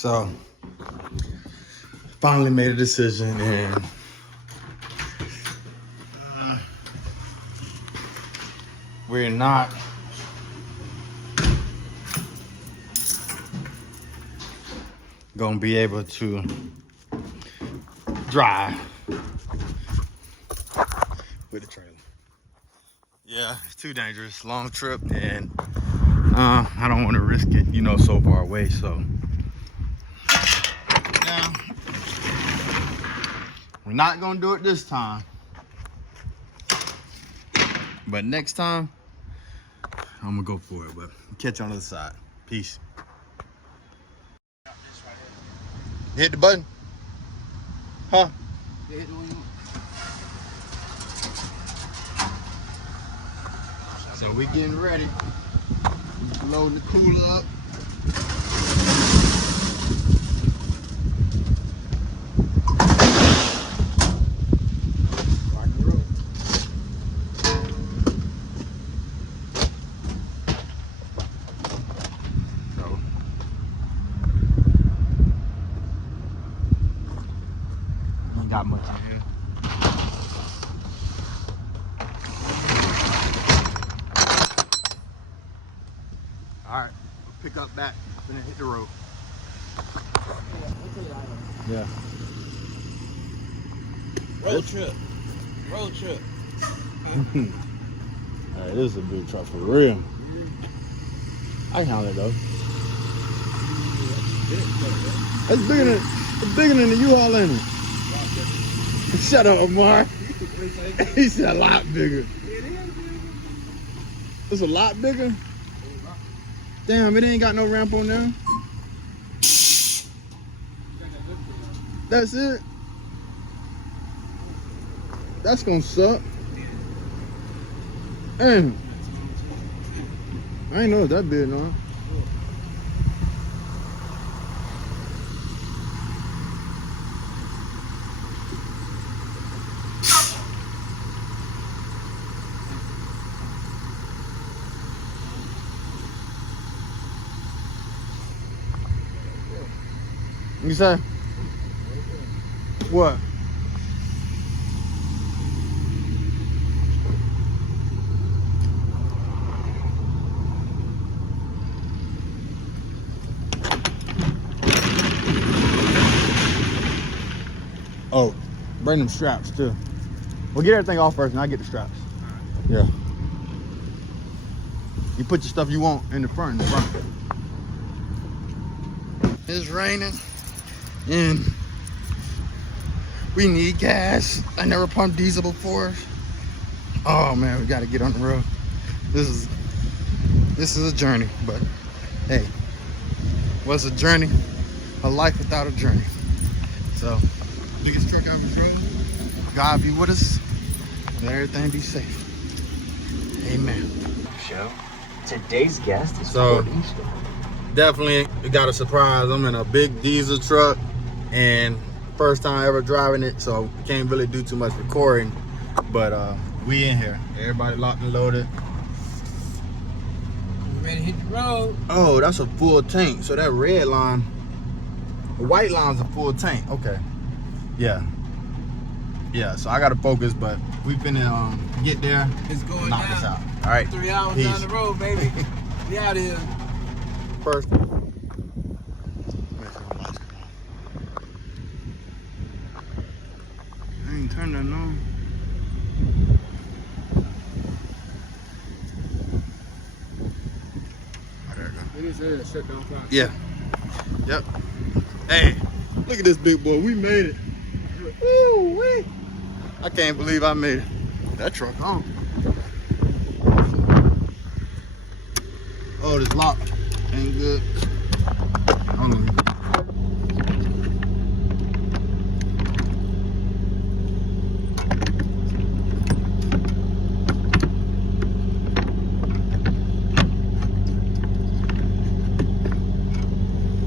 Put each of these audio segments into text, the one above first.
So finally made a decision, and we're not gonna be able to drive with the trailer. Yeah, it's too dangerous, long trip, and I don't want to risk it, you know, so far away. So now we're not gonna do it this time, but next time I'm gonna go for it. But catch you on the other side. Peace. Hit the button. Huh? So we getting ready. Load the cooler up. Got much in here. All right, we'll pick up back and then hit the road. Yeah. Road trip. Road trip. All right, this is a big truck for real. I can handle it though. It's bigger than the U-Haul, ain't it? Shut up, Amar. He said a lot bigger. It's a lot bigger? Damn, it ain't got no ramp on there. That's it? That's gonna suck. And I ain't know it's that big, no. You say? What? Oh, bring them straps too. We'll get everything off first and I'll get the straps. Yeah. You put your stuff you want in the front. It's raining. And we need gas. I never pumped diesel before. Oh man, we gotta get on the road. This is a journey, but hey, what's a journey? A life without a journey. So, biggest truck off the road. God be with us. Let everything be safe. Amen. Show. Today's guest is So, Ford Easter. Definitely got a surprise. I'm in a big diesel truck and first time ever driving it, so can't really do too much recording, but we in here. Everybody locked and loaded. Ready to hit the road. Oh, that's a full tank. So that red line, the white line's a full tank. Okay. Yeah, so I gotta focus, but we finna get there. It's going knock down. this out. All right, 3 hours peace. down the road, baby. We out here. First, I ain't turned that on. Oh, there we go. It is shut down fast. Yeah. Yep. Hey, look at this big boy. We made it. Woo wee! I can't believe I made it. That truck on. Oh, this lock ain't good. Hold on.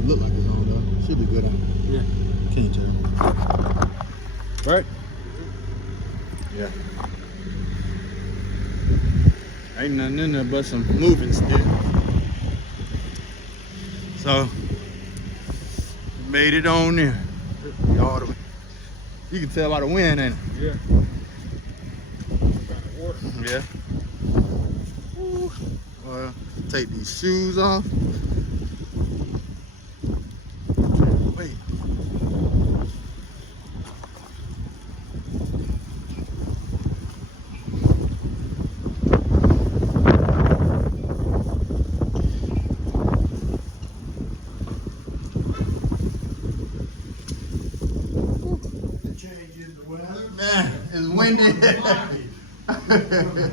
Look like it's on though. Should be good on. Yeah. Can you tell? Right? Yeah. Ain't nothing in there but some moving stick. So made it on there. All the way. You can tell by the wind, ain't it? Yeah. Water. Yeah. Woo. Well, take these shoes off. Wait. Changes the weather. Man, it's windy.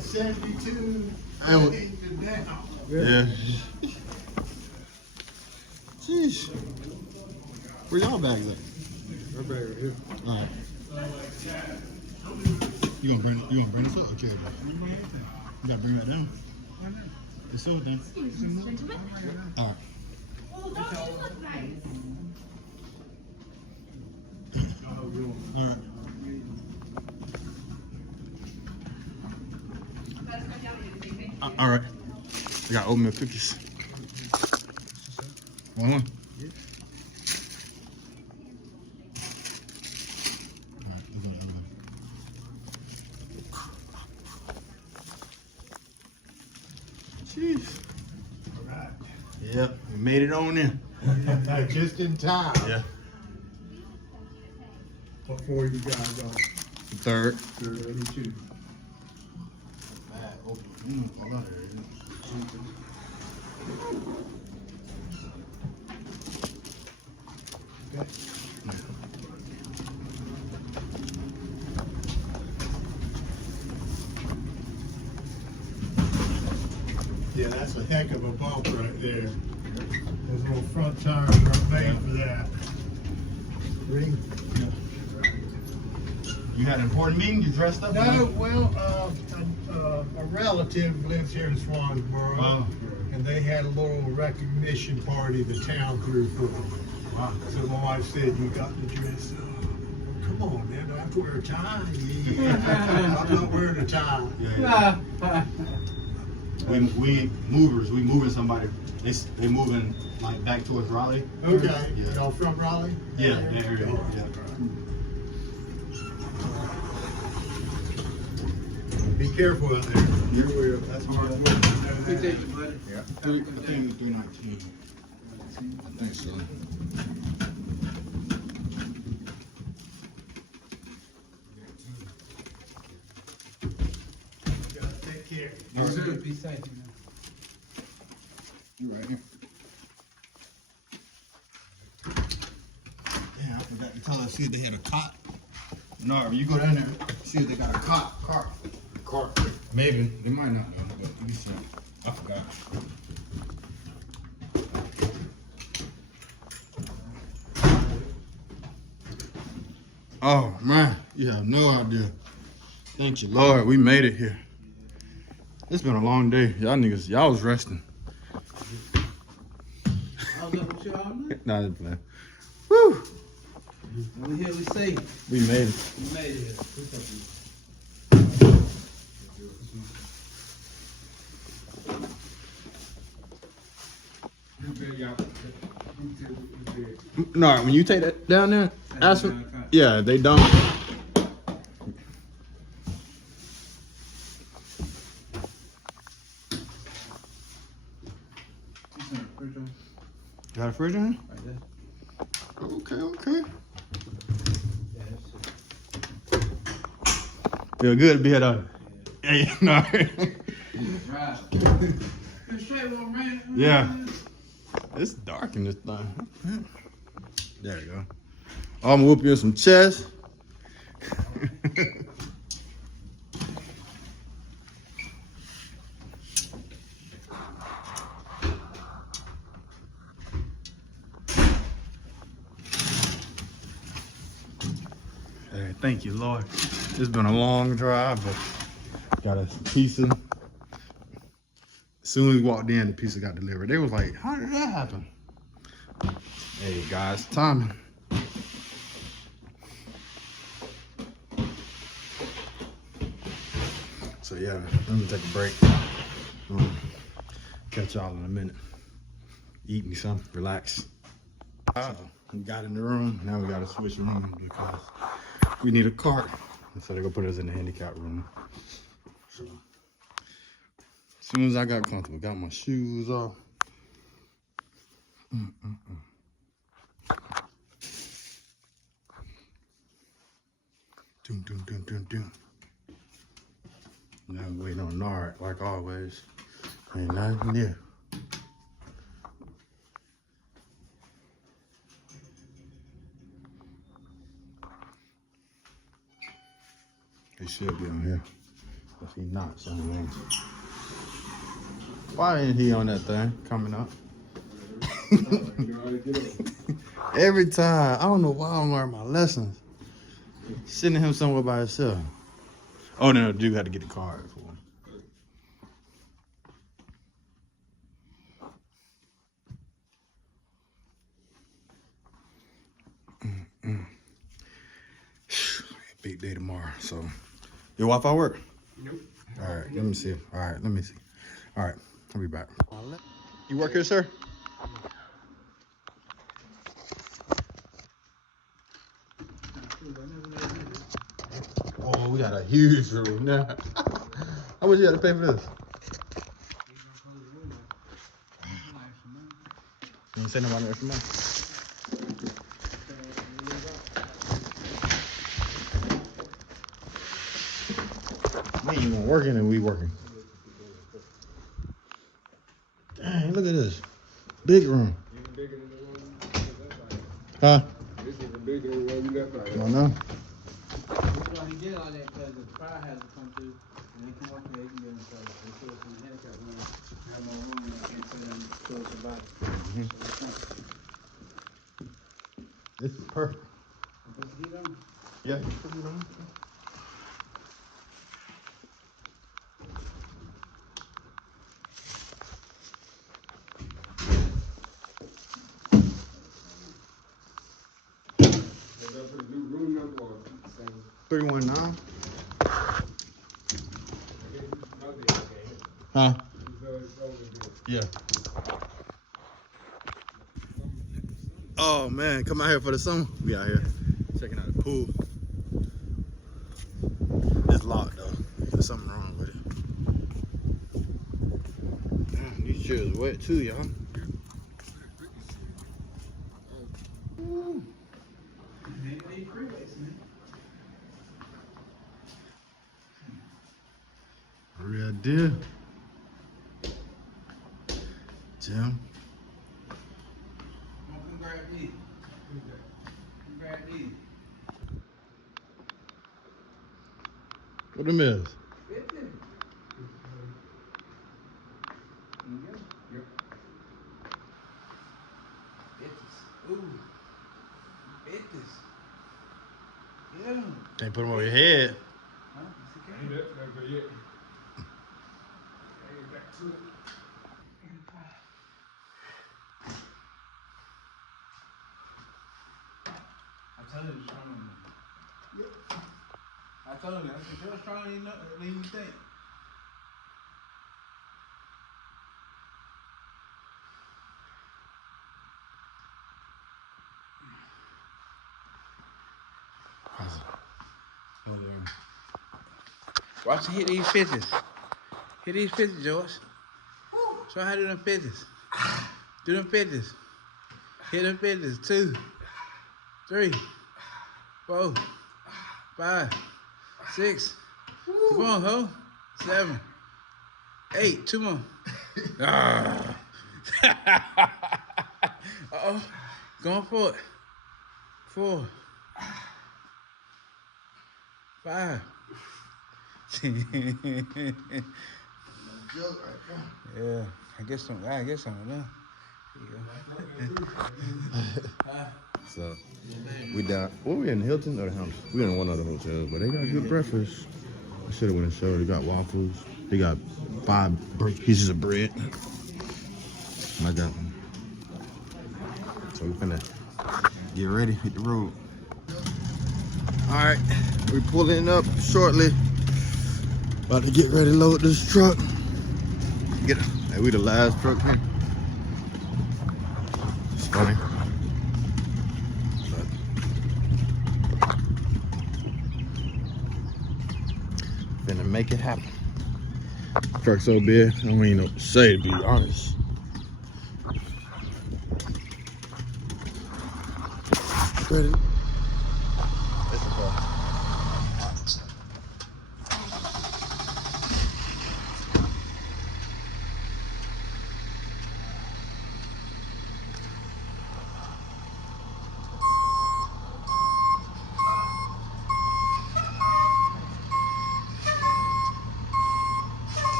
72 And- down. Yeah. Sheesh. Where y'all bags at? My bag right here. All right. You gonna bring this up or carry it back? You gotta bring that down. It's so then. All right. All right. All right. I got oatmeal cookies. One. All right, we're gonna- Jeez. All right. Yep, we made it on in. Just in time. Yeah. What floor you guys on? Third. 32. Okay. Yeah, that's a heck of a bump right there. Those little front tires are made for that. Ring? You had an important meeting? You dressed up? No, well, a relative lives here in Swansboro, Wow. and they had a little recognition party the town threw for them. Wow. So my wife said, "You got to dress up." Come on, man, do I have to wear a tie? Yeah. I'm not wearing a tie. Yeah. We movers. We moving somebody. They moving like back towards Raleigh. Okay, Yeah. y'all from Raleigh? Yeah, that area. Yeah. Be careful out there. You will. That's hard work. Appreciate you, buddy. Yeah. I think it's 319. I think so. Gotta take care. Be safe, man. You right here. Yeah, I forgot to tell her, see if they had a cot. No, when you go down there, see if they got a cart. Maybe. They might not know, but let me see. I forgot. Oh, man. You have no idea. Thank you, Lord. We made it here. It's been a long day. Y'all niggas, y'all was resting. I was up with you all night. Nah, just playing. Woo! And we here, we safe. We made it. We made it here. What's up, you? No, when you take that down there, ask them. Yeah, they don't. Got a fridge in here? Right there. Okay. Yeah, that's it. Feel good to be here though. Hey, no. Right. Good straight one, man. Yeah. It's dark in this thing. There you go. I'm gonna whoop you in some chest. Hey, thank you, Lord. It's been a long drive, but got a pizza. As soon as we walked in, the pizza got delivered. They was like, how did that happen? Hey, guys, timing. So, yeah, I'm gonna take a break. Catch y'all in a minute. Eat me some, relax. We got in the room. Now we got to switch rooms because we need a cart. And so they're going to put us in the handicap room. So, as soon as I got comfortable, got my shoes off. Doom, doom, doom, doom, doom. Now I'm waiting on Nard, like always. Ain't nothing new. He should be on here. If he not, so anyway. Why ain't he on that thing coming up? Every time. I don't know why I don't learn my lessons. Sending him somewhere by himself. Oh no, dude had to get the card for him. Big day tomorrow, so your Wi-Fi work? Nope. All right, let me see. All right, let me see. All right, I'll be back. You work here, sir? Oh, we got a huge room now. How much you got to pay for this? You ain't say nobody extra money. We ain't even working and we working. Dang, look at this. Big room. Even bigger than the one you left out. Huh? This is even bigger than the one you left out. I don't know. That's why he did all that, because the fire had to come through, and they come up here, they can get inside. They put us in the handicap room, have more room, and so then close the body. This is perfect. Supposed to get them? Yeah. That's a new room number or same? 319. Okay. Huh? It's over there. Yeah. Oh man, come out here for the summer. We out here checking out the pool. It's locked though. There's something wrong with it. Damn, these chairs are wet too, y'all. Real deal. Jim. Come grab me. Come grab me. What them is? Get them. Yep. Bitches. Ooh. Bitches. Yeah. Can't put them over your head. Huh? It's okay. Back to it. I told you it's strong. Yep. I told you, I said, you're stronger than you think. Watch it hit these pitches. Hit these pitches, George. Show how to do them pitches. Do them pitches. Hit them pitches. 2, 3, 4, 5, 6. Keep on, ho. 7, 8. 2 more. Ah. Uh-oh. Going for it. 4, 5. Yeah, I guess some of that. So we down. What we in Hilton or the Hampton? We in one of the hotels, but they got good breakfast. I should have went and showed. They got waffles. They got 5 pieces of bread. And I got. So we finna get ready, hit the road. All right, we pulling up shortly. About to get ready to load this truck. Hey, we the last truck here. It's funny. make it happen. Truck so big, I don't even know what to say, to be honest. Ready?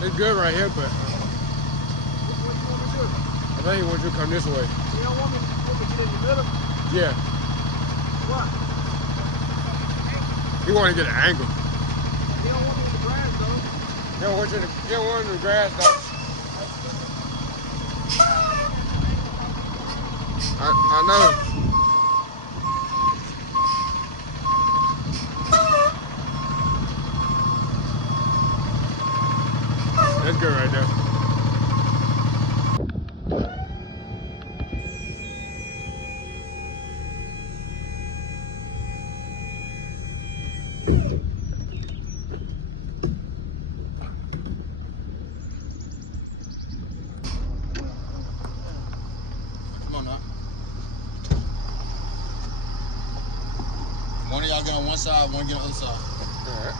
It's good right here, but I think he wants you to come this way. You don't want me to get in the middle? Yeah. What? He want to get an angle. You don't want me in the grass, though. He don't want you to get one in the grass, though. I know. That's good right there. Come on now. One of y'all get on one side, one get on the other side. All right.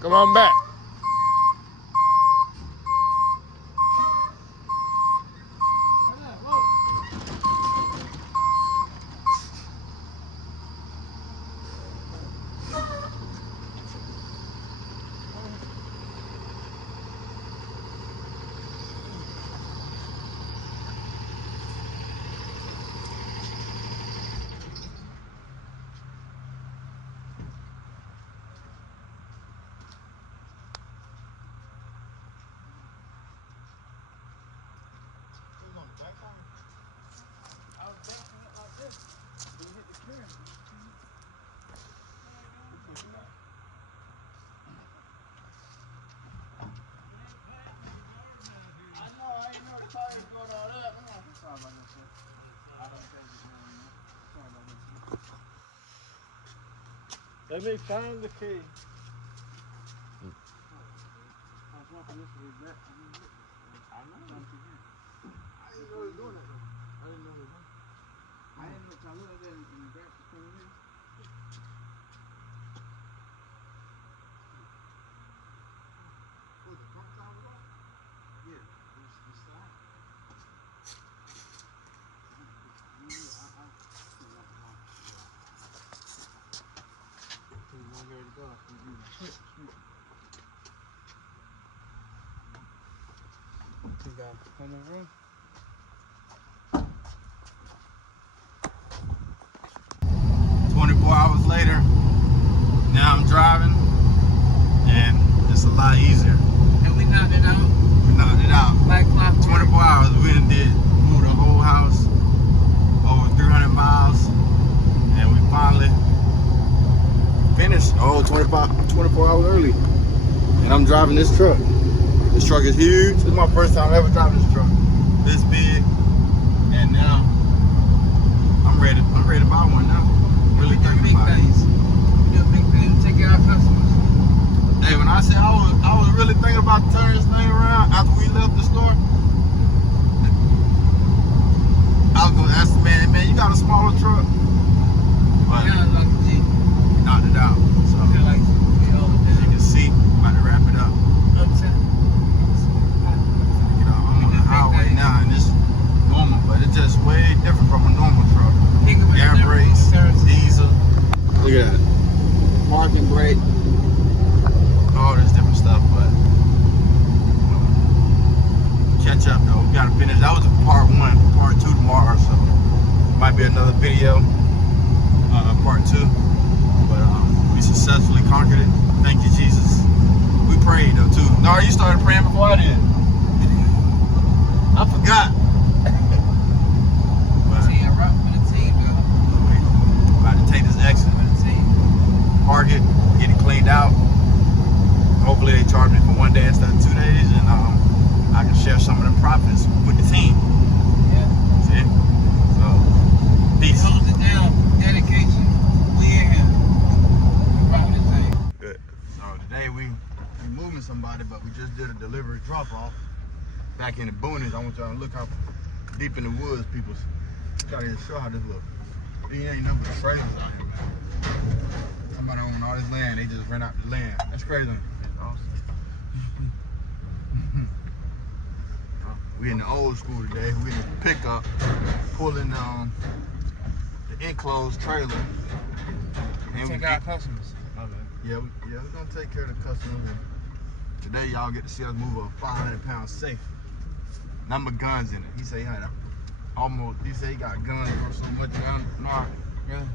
Come on back. Let me find the key. You got in the room. 24 hours later, now I'm driving, and it's a lot easier. And we knocked it out. We knocked it out. Like clockwork. 24 hours, we done moved the whole house, over 300 miles, and we finally finished 24 hours early. And I'm driving this truck. This truck is huge. This is my first time ever driving this truck. This big, and now I'm ready to buy one now. Really thinking about it. You do big things. Take care of our customers. Hey, when I said I was really thinking about turning this thing around after we left the store, I was gonna ask the man, you got a smaller truck? But Yeah, like G. he knocked it out. So Yeah, like as you can see, about to wrap it up. You know, I'm on the highway now, and it's normal, but it's just way different from a normal truck. Air brakes, diesel. Look at that. Parking brake. All this different stuff, but catch up though. We gotta finish. That was part 1, part 2 tomorrow, so might be another video, part 2. But we successfully conquered it. Thank you, Jesus. We prayed though too. Nara, you started praying before I did. I forgot. But about to take this exit, park it, get it cleaned out. Hopefully they charge me for 1 day instead of 2 days, and I can share some of the profits with the team. Yeah. See? So, peace. Hold it down. Dedication. We in here. Right the thing. Good. So today we moving somebody, but we just did a delivery drop-off back in the boonies. I want y'all to look how deep in the woods people got to show how this look. These ain't nothing but trailers out here, man. Somebody own all this land, they just rent out the land. That's crazy. We in the old school today. We in the pickup, pulling the enclosed trailer. And Take our customers. yeah, we're gonna take care of the customers. And today, y'all get to see us move a 500-pound safe. Number guns in it. He say he had he say he got guns or so much. No, Really?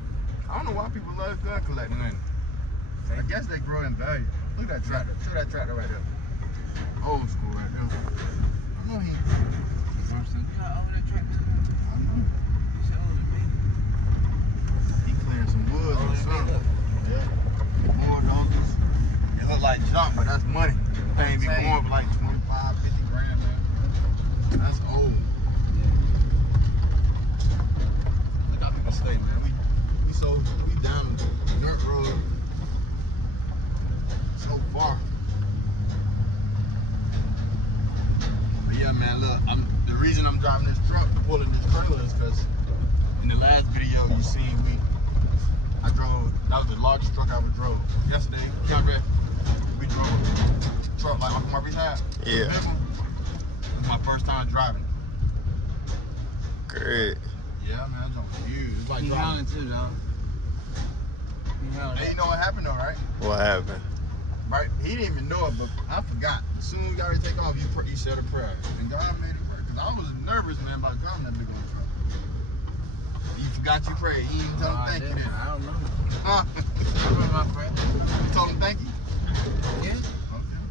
I don't know why people love gun collecting. Ain't it? I guess they grow in value. Look at that tractor. Show that tractor right there. Old school right there. I know he. I know. He clearing some woods or something. Yeah. Bulldozers. It look like junk, but that's money. Thing be going for like 25, 50 grand, man. That's old. Look out the state, man. We down the dirt road so far. But yeah, man, look, the reason I'm driving this truck, pulling this trailer, is because in the last video you seen I drove, that was the largest truck I ever drove. Yesterday, we drove a truck like Uncle Murphy's had. Yeah. It was my first time driving. Great. Yeah, man, that was huge. It's like driving. Too, dog. Hey, you know what happened though, right? What happened? Right, he didn't even know it, but I forgot. As soon as we got ready to take off, you said a prayer. And God made it work. Because I was nervous, man, about driving that big old truck. You forgot you prayed. You didn't tell him thank you then. I don't know. Huh? I remember my prayer. You told him thank you? Yeah. Okay.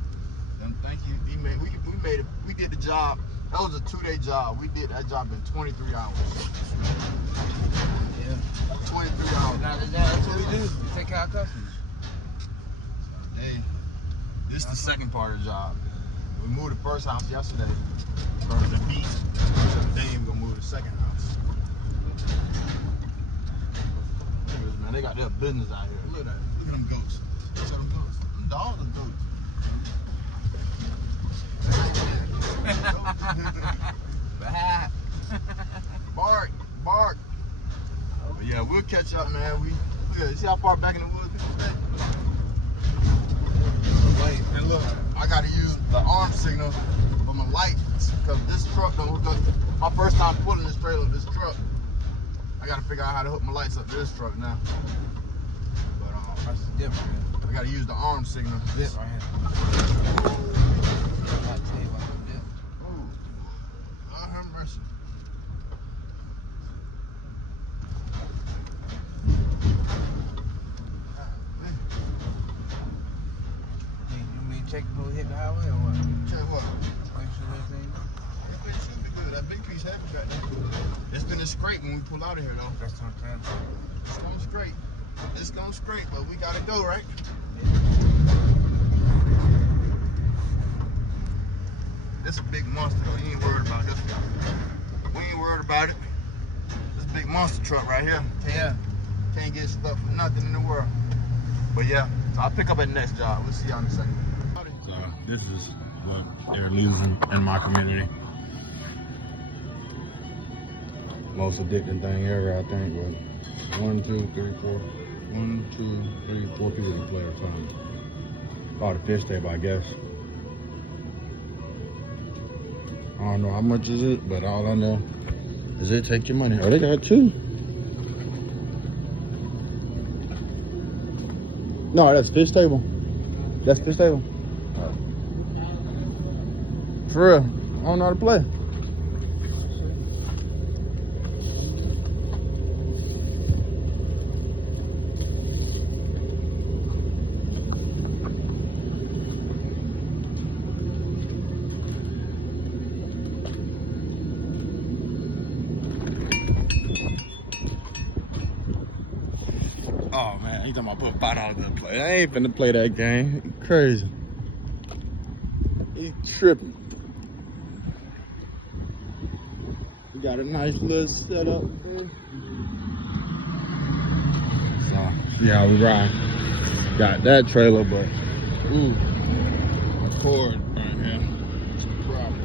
Then thank you. We made it. We did the job. That was a 2-day job. We did that job in 23 hours. Yeah. 23 hours. That's what we do. We take care of customers. Hey, this is the second part of the job. We moved the first house yesterday from the beach. Today we're gonna move the second house. Look at this, man. They got their business out here. Look at that. Look at them goats. Look at them goats. Them dogs are goats. Bark, bark. But yeah, we'll catch up, man. See how far back in the woods we stay? And look, I gotta use the arm signal for my lights because this truck don't hook up. My first time pulling this trailer, this truck. I gotta figure out how to hook my lights up to this truck now. But That's different. I gotta use the arm signal. This right here. I'll tell you what, this. Ooh, Lord have mercy. Hey, you mean check before we hit the highway or what? Check what? Make sure everything. It should be good. That big piece heavy back there. It's gonna scrape when we pull out of here though. That's what I'm saying. It's gonna scrape. It's gonna scrape, but we gotta go, right? This a big monster though. You ain't worried about this one. We ain't worried about it. This big monster truck right here. Yeah. Can't get stuck for nothing in the world. But yeah, so I'll pick up at the next job. We'll see y'all in a second. So this is what they're losing in my community. Most addicting thing ever, I think. But 1, 2, 3, 4. 1, 2, 3, 4 people can play at a time. Called a fish table, I guess. I don't know how much is it, but all I know is it take your money. Oh, they got 2. No, that's fish table. That's fish table. For real, I don't know how to play. Oh man, he talking about put $5 in the play. I ain't finna play that game. You crazy. He's tripping. We got a nice little setup. So yeah, we ride. Got that trailer, but ooh, a cord right here. It's a problem.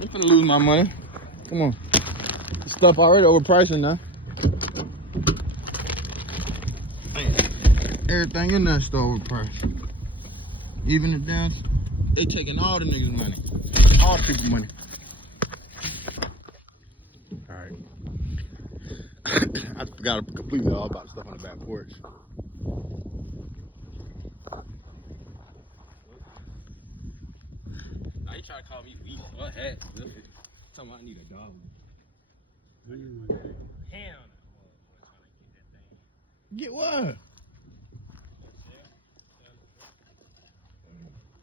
I'm finna lose my money. Come on. This stuff already overpriced now. Everything in that store overpriced. Even the damn, they taking all the niggas' money. All the people money. Alright. I forgot completely all about the stuff on the back porch. Now you try to call me weak. What heck? Tell me I need a dog. Hell Get what?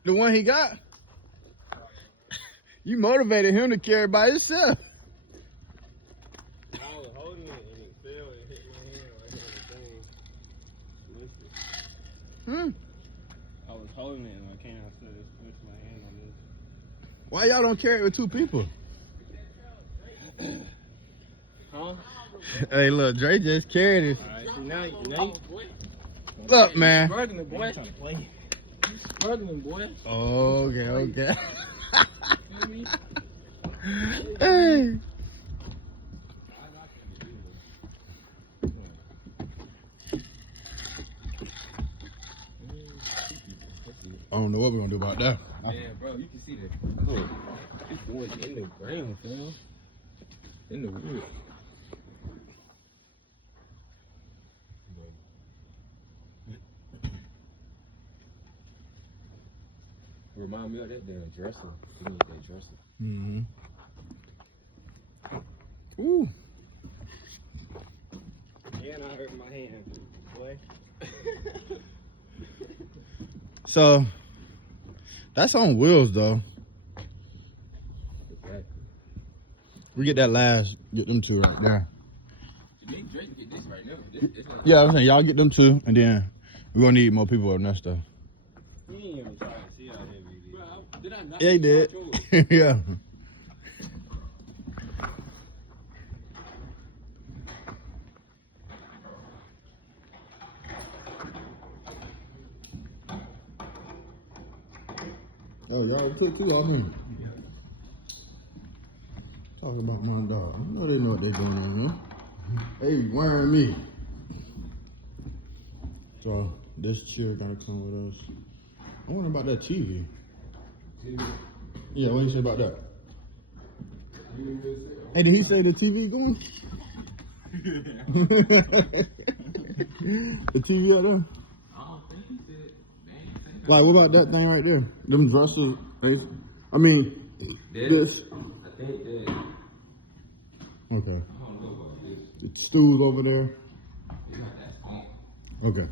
The one he got? You motivated him to carry by himself. I was holding it and it fell and hit my hand like on the thing. I was holding it and I can't switch my hand on this. Why y'all don't carry it with 2 people? Huh? Hey, look, Dre just carried it. Alright, so now you Look, man. struggling, boy. Struggling, boy. Okay. Feel me? Hey. I don't know what we're gonna do about that. Man, bro, you can see that. Look, this boy's in the ground, fam. In the wood. Remind me of that damn dresser. You need that dresser. Mm-hmm. Ooh. And I hurt my hand, boy. So that's on wheels though. Exactly. We get that last, get them 2 right there. Big Drake get this right now. Yeah, I'm saying y'all get them two, and then we're gonna need more people on that stuff. You ain't even try to see how heavy it is. Bro, did I not? Yeah, he did. Yeah. Oh, y'all took too long, didn't you? Talking about my dog. I know they know what they're doing on, man. They be wearing me. So this chair gotta come with us. I wonder about that TV. Yeah, what do you say about that? Hey, did he say the TV going? The TV out there? I don't think he said. Man, Like, what about that thing right there? Them dressers. I mean, this. I think that. Okay. I don't know about this. The stools over there. Okay.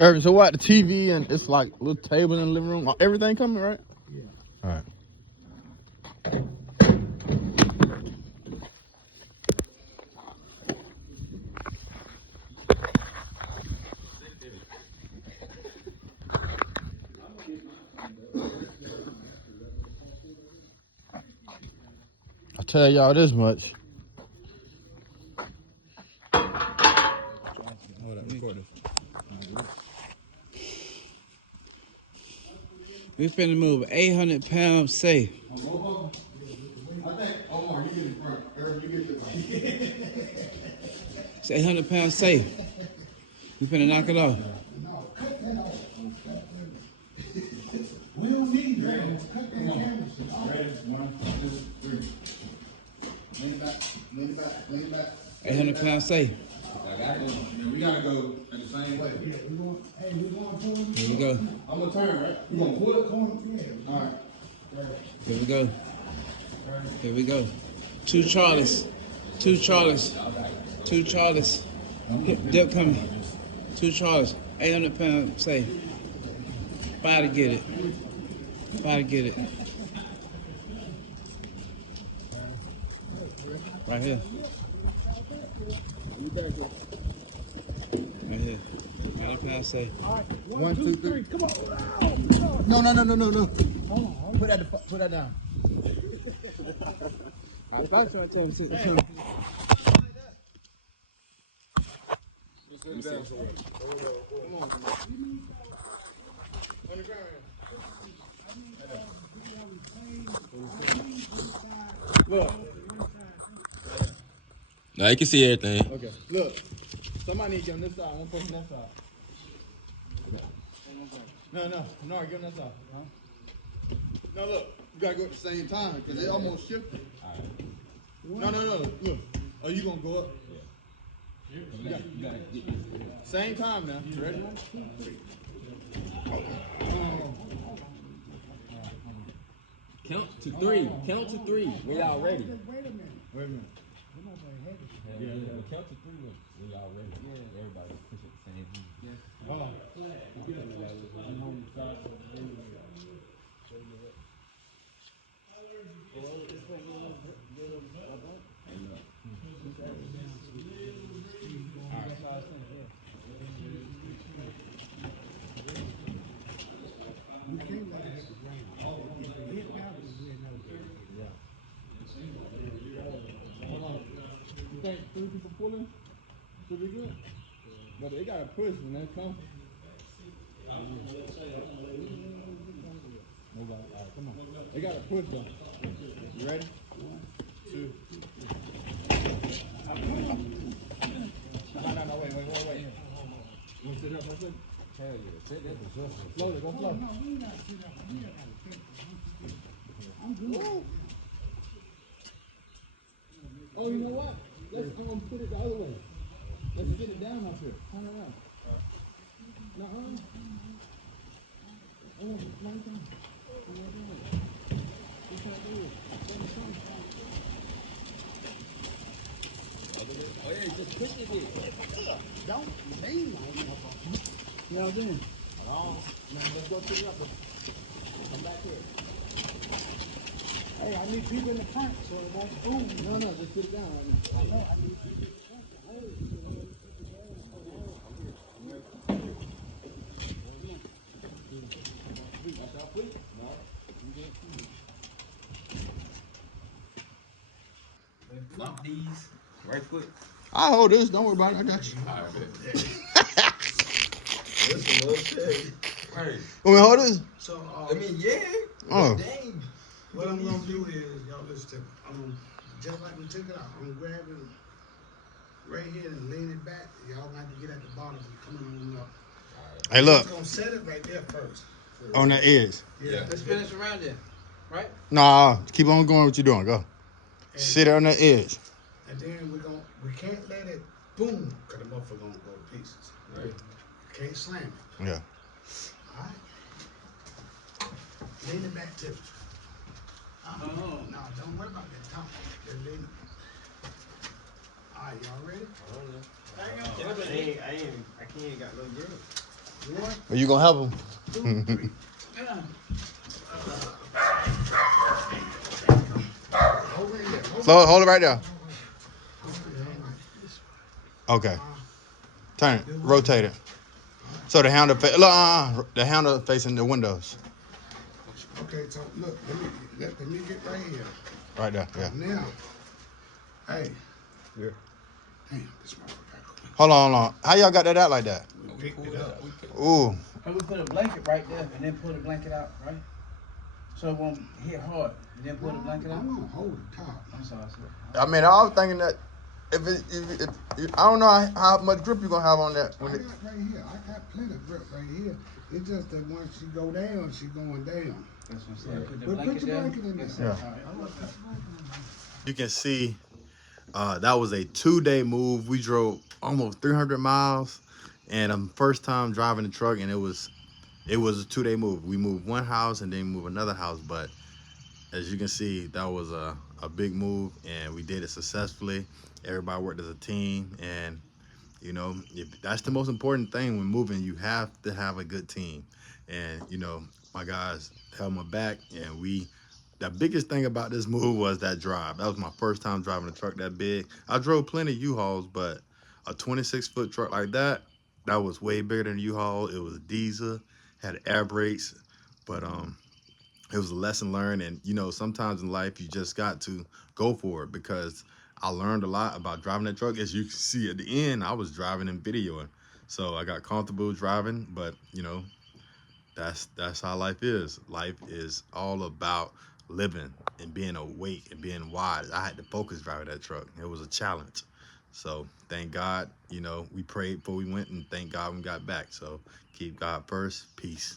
Irvin, so what? The TV and it's like a little table in the living room. Everything coming, right? Yeah. All right. I tell y'all this much. Hold up, record this. We finna move 800-pound safe. I think Omar, you get in front. Irvin, you get the It's 800-pound safe. We finna knock it off. We don't need that. Cut them cameras. Ready? 1, 2, 3. Lean back, lean back, lean back. 800-pound safe. We gotta go in the same way. Yeah, we're going, hey, we're going to them. Here we go. I'm gonna turn, right? You gonna pull it? All right. Here we go. Here we go. Two Charlies. Two Charlies. Two Charlies. Dip coming. Two Charlies. 800-pound safe. About to get it. About to get it. Right here. Right here. 800-pound safe. 1, 2, 3. Come on. No. Put that down. I was about to tell him to sit. No, you can see everything. Okay. Look. Somebody need to get on this side. One person on that side. No, get on that side. No, look. You gotta go at the same time because it almost shifted. No. Look. Oh, you gonna go up? Yeah. You gotta get this. Same time now. You ready? Count to 3. Count to 3 when y'all ready. Wait a minute. Yeah, count to 3 when y'all ready. Yeah. Everybody push at the same time. Hold on. You think 3 people pulling should be good? But they gotta push when they come. Nobody. All right, come on. They gotta push though. You ready? 1, 2. No, wait. You wanna sit up? That's it. Hell yeah, take that to Justin. Slowly, go slow. Oh, you know what? Let's put it the other way. Let's get it down up here. Turn around. Nuh-uh. Oh, right down. Oh yeah, just push it in. Don't lean like that. Now then. Now let's go to the other. Come back here. Hey, I need people in the front so it won't boom. No, just put it down right now. I know, I need people in the front. Flop these. Right foot. I hold this. Don't worry about it. I got you. Right. Want me to hold this? So, I mean, yeah. Oh. Dang. what I'm gonna do is, y'all listen to me. Just like we took it out, I'm gonna grab it right here and lean it back. Y'all got to get at the bottom and come on up. Hey, look. I'm gonna set it right there first. On the edge. Yeah. Let's finish around there, right? Nah, keep on going what you're doing. Go. Sit on the edge. And then we can't let it boom, cause the motherfucker gonna go to pieces. Right. Can't slam it. Yeah. Alright? Lean it back too. No, don't worry about that top. Just lean it. Alright, y'all ready? I can't got no girl. 1, Are you gonna help him? 2, 3. Over here. So hold it right there. Okay. Turn it. Rotate it. So the handle, the handle facing the windows. Okay, so look, let me get right here. Right there. Yeah. Now, hey. Yeah. Damn, this motherfucker. Hold on. How y'all got that out like that? We picked it up. Ooh. And we put a blanket right there and then pull the blanket out, right? So it won't hit hard. And then pull the blanket out. I'm gonna hold the top. I'm sorry, I mean, I was thinking that if I don't know how much grip you're gonna have on that. I got right here. I got plenty of grip right here. It's just that once she go down, she going down. That's what I'm saying. Put the But blanket put the there. blanket in there. Yes, Yeah. sir. All right. You can see that was a 2-day move. We drove almost 300 miles, and first time driving the truck, and it was a 2-day move. We moved one house and then moved another house, but as you can see, that was a big move, and we did it successfully. Everybody worked as a team, and you know, that's the most important thing when moving. You have to have a good team, and you know, my guys held my back, and the biggest thing about this move was that drive. That was my first time driving a truck that big. I drove plenty of U-Hauls, but a 26-foot truck like that was way bigger than a U-Haul. It was a diesel, had air brakes, but it was a lesson learned. And you know, sometimes in life you just got to go for it, because I learned a lot about driving that truck. As you can see at the end, I was driving and videoing, so I got comfortable driving. But you know, that's how life is. Life is all about living and being awake and being wise. I had to focus driving that truck. It was a challenge. So thank God, you know, we prayed before we went, and thank God we got back. So keep God first. Peace.